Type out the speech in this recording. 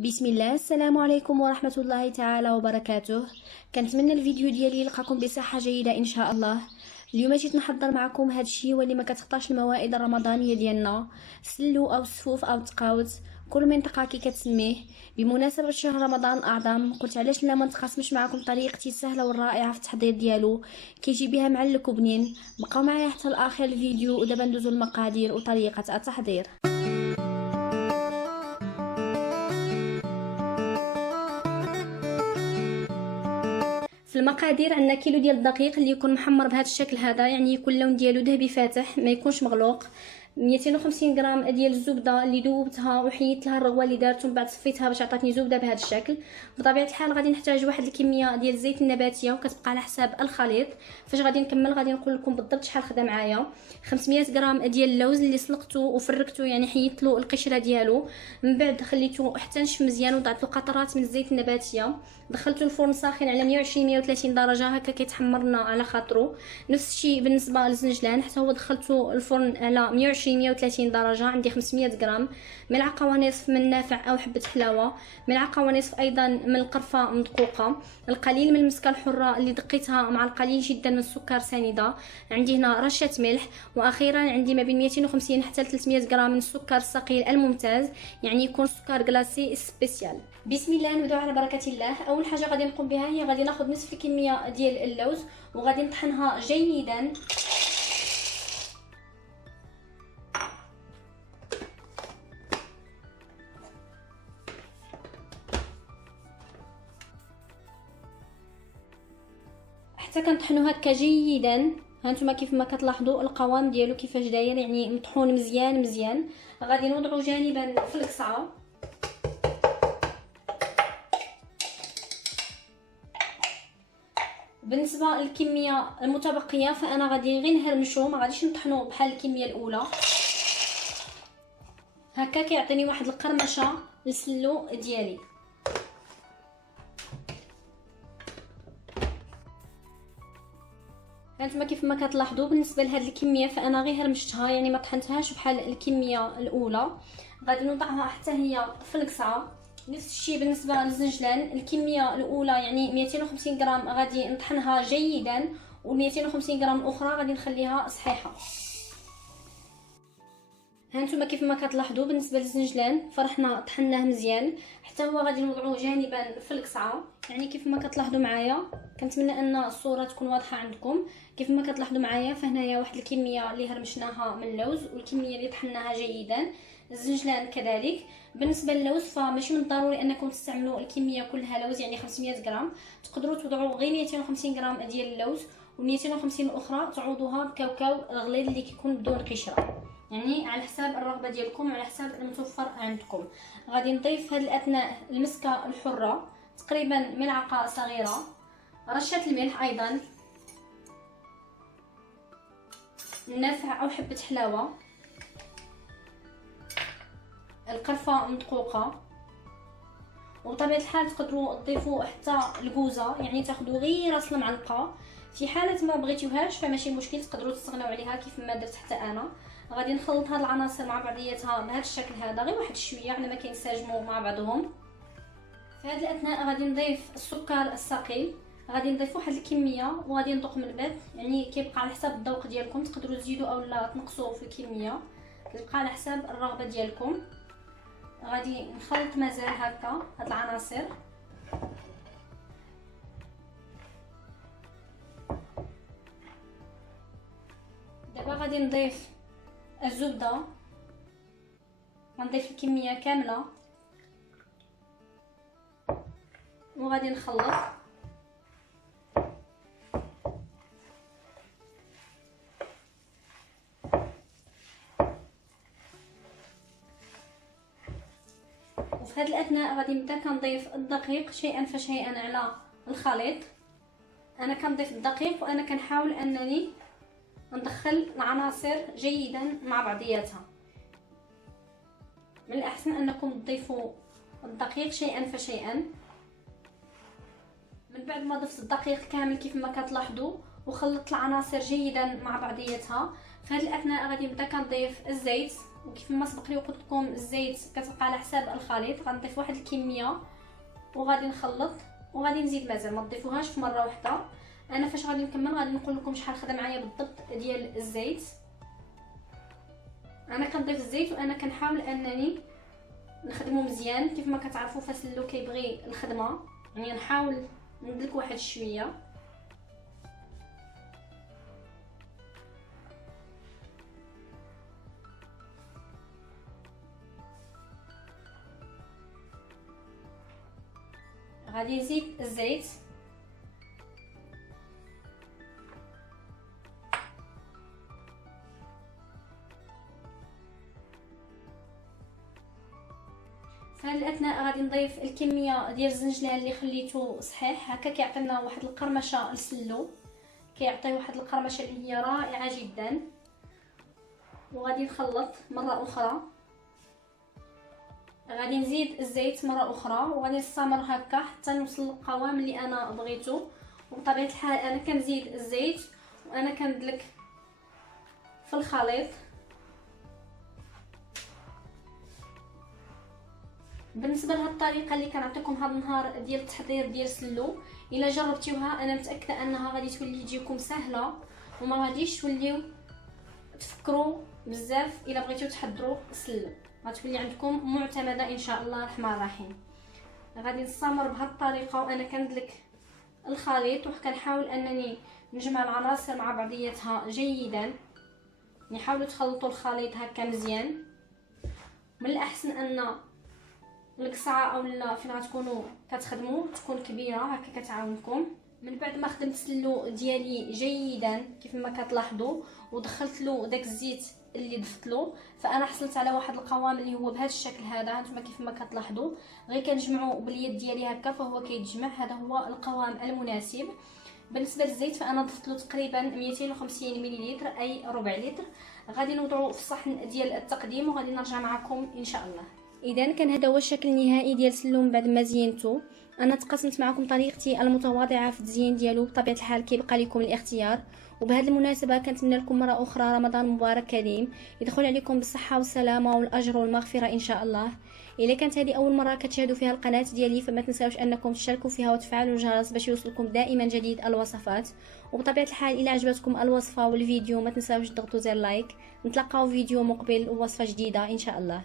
بسم الله. السلام عليكم ورحمة الله تعالى وبركاته. كنتمنى الفيديو ديالي يلقاكم بصحة جيدة ان شاء الله. اليوم جيت نحضر معكم هذا الشيء واللي ما كتخطاش الموائد الرمضانيه ديالنا، سلو او السفوف او التقاوت، كل منطقه كي كتسميه. بمناسبه شهر رمضان الاعظم قلت علاش لا ما نتقاسمش معكم طريقتي السهله والرائعه في التحضير ديالو، كيجي بها معلك وبنين. بقاو معايا حتى لاخر الفيديو ودابا ندوزو المقادير وطريقه التحضير. في المقادير عندنا كيلو ديال الدقيق اللي يكون محمر بهذا الشكل هذا، يعني يكون اللون ديالو ذهبي فاتح ما يكونش مغلوق. 250 غرام ديال الزبده اللي ذوبتها وحيدت لها الرغوه اللي دارت ومن بعد صفيتها باش عطاتني زبده بهذا الشكل. بطبيعه الحال غادي نحتاج واحد الكميه ديال الزيت النباتيه وكتبقى على حساب الخليط. فاش غادي نكمل غادي نقول لكم بالضبط شحال خدا معايا. 500 غرام ديال اللوز اللي سلقته وفركته، يعني حيدت له القشره ديالو، من بعد خليته حتى نشف مزيان وضعت له قطرات من الزيت النباتيه. دخلته الفرن ساخن على 120 130 درجه هكا كيتحمرنا على خاطرو. نفس الشيء بالنسبه للزنجلان، حتى هو دخلته الفرن على 120 130 درجه. عندي 500 غرام. ملعقه ونصف من نافع او حبه حلاوه، ملعقه ونصف ايضا من القرفه مدقوقه، القليل من المسكه الحره اللي دقيتها مع القليل جدا من السكر سنيده. عندي هنا رشه ملح، واخيرا عندي ما بين 250 حتى 300 غرام من السكر الثقيل الممتاز، يعني يكون سكر كلاصي سبيسيال. بسم الله، نبداو على بركه الله. اول حاجه غادي نقوم بها هي غادي ناخذ نصف الكميه ديال اللوز وغادي نطحنها جيدا. حتى كنطحنو هكا جيدا. هانتوما كيف ما كتلاحظوا القوام ديالو كيفاش داير، يعني مطحون مزيان مزيان. غادي نوضعو جانبا في القصعه. بالنسبه للكميه المتبقيه فانا غادي غير نهرمشو، ما غاديش نطحنو بحال الكميه الاولى. هكا كيعطيني واحد القرمشه للسلو ديالي. هانتوما كيف ما كتلاحظوا بالنسبه لهاد الكميه فانا غير هرمشتها، يعني ما طحنتهاش بحال الكميه الاولى. غادي نوضعها حتى هي في القصعه. نفس الشيء بالنسبه للزنجلان، الكميه الاولى يعني 250 غرام غادي نطحنها جيدا، و 250 غرام الاخرى غادي نخليها صحيحه. هانتوما كيف ما كتلاحظوا بالنسبه للزنجلان فرحنا طحناه مزيان، حتى هو غادي نوضعوه جانبا في القصعه. يعني كيف ما كتلاحظوا معايا، كنتمنى ان الصوره تكون واضحه عندكم. كيف ما كتلاحظوا معايا فهنايا واحد الكميه اللي هرمشناها من اللوز والكميه اللي طحناها جيدا. الزنجلان كذلك. بالنسبه للوز فماشي من الضروري انكم تستعملوا الكميه كلها لوز، يعني 500 غرام. تقدروا توضعوا غير 250 غرام ديال اللوز، و250 الاخرى تعوضوها بكاوكاو غليظ اللي كيكون بدون قشره، يعني على حساب الرغبه ديالكم وعلى حساب المتوفر عندكم. غادي نضيف في هذه الاثناء المسكه الحره تقريبا ملعقه صغيره، رشه الملح ايضا، النافع او حبه حلاوه، القرفه مدقوقه. وبطبيعه الحال تقدروا تضيفوا حتى الكوزه، يعني تاخذوا غير راس المعلقه. في حاله ما بغيتوهاش فماشي مشكل، تقدروا تستغناو عليها كيف ما درت حتى انا. غادي نخلط هاد العناصر مع بعضياتها بهذا الشكل هذا، غير واحد شويه على ما كينسجموا مع بعضهم. في هذه الاثناء غادي نضيف السكر الثقيل، غادي نضيف واحد الكميه وغادي ندوق من بعد، يعني كيبقى على حساب الذوق ديالكم. تقدروا تزيدوا اولا تنقصوا في الكميه، كيبقى على حساب الرغبه ديالكم. غادي نخلط مازال هكا هاد العناصر. دابا غادي نضيف الزبده، غنضيف الكميه كامله وغادي نخلط. وفي هذه الاثناء غادي نبدا كنضيف الدقيق شيئا فشيئا على الخليط. انا كنضيف الدقيق وانا كنحاول انني ندخل العناصر جيدا مع بعضياتها. من الاحسن انكم تضيفوا الدقيق شيئا فشيئا. من بعد ما ضفت الدقيق كامل كيف ما كتلاحظوا وخلطت العناصر جيدا مع بعضياتها، في هذه الاثناء غادي نبدا كنضيف الزيت وكيف ما سبق لي وقلت لكم الزيت كتبقى على حساب الخليط. غنضيف واحد الكميه وغادي نخلط وغادي نزيد مازال، ما تضيفوهاش في مره واحده. انا فاش غادي نكمل غادي نقول لكم شحال خدا معايا بالضبط ديال الزيت. انا كنضيف الزيت وانا كنحاول انني نخدمو مزيان. كيف ما كتعرفوا فاس اللو كيبغي الخدمه، يعني نحاول ندلك واحد شويه. غادي نزيد الزيت في هذه الاثناء. غادي نضيف الكميه ديال الزنجلان اللي خليته صحيح هكا، كيعطينا واحد القرمشه للسلو، كيعطي واحد القرمشه اللي هي رائعه جدا. وغادي نخلط مره اخرى. غادي نزيد الزيت مره اخرى وغادي نستمر هكا حتى نوصل للقوام اللي انا بغيته. وبطبيعه الحال انا كنزيد الزيت وانا كندلك في الخليط. بالنسبه لهاد الطريقه اللي كنعطيكم هاد النهار ديال التحضير ديال السلو، الا جربتيوها انا متاكده انها غادي تولي تجيكم سهله وما غاديش توليو تفكروا بزاف. الا بغيتو تحضروا السلو غتولي عندكم معتمده ان شاء الله الرحمن الرحيم. غادي نستمر بهاد الطريقه وانا كندلك الخليط وكنحاول انني نجمع العناصر مع بعضياتها جيدا. نحاولوا تخلطوا الخليط هكا مزيان. من الاحسن ان القصعه اولا فين غتكونوا كتخدموا تكون كبيره هكا كتعاونكم. من بعد ما خدمت السلو ديالي جيدا كيف ما كتلاحظوا ودخلت له داك الزيت اللي ضفت له، فانا حصلت على واحد القوام اللي هو بهذا الشكل هذا. هانتوما كيف ما كتلاحظوا غير كنجمعوا باليد ديالي هكا فهو كيتجمع. هذا هو القوام المناسب. بالنسبه للزيت فانا ضفت له تقريبا 250 ملل اي ربع لتر. غادي نوضعوا في الصحن ديال التقديم وغادي نرجع معكم ان شاء الله. اذا كان هذا هو الشكل النهائي ديال السلوم بعد ما زينته. انا تقسمت معكم طريقتي المتواضعه في التزيين ديالو، بطبيعه الحال كيبقى لكم الاختيار. وبهذه المناسبه كنتمنى لكم مره اخرى رمضان مبارك كريم، يدخل عليكم بالصحه والسلامه والاجر والمغفره ان شاء الله. الا كانت هذه اول مره كتشاهدوا فيها القناه ديالي فما تنساوش انكم تشتركوا فيها وتفعلوا الجرس باش يوصلكم دائما جديد الوصفات. وبطبيعه الحال الا عجبتكم الوصفه والفيديو ما تنساوش تضغطوا زر لايك. نتلاقاو فيديو مقبل ووصفه جديده ان شاء الله.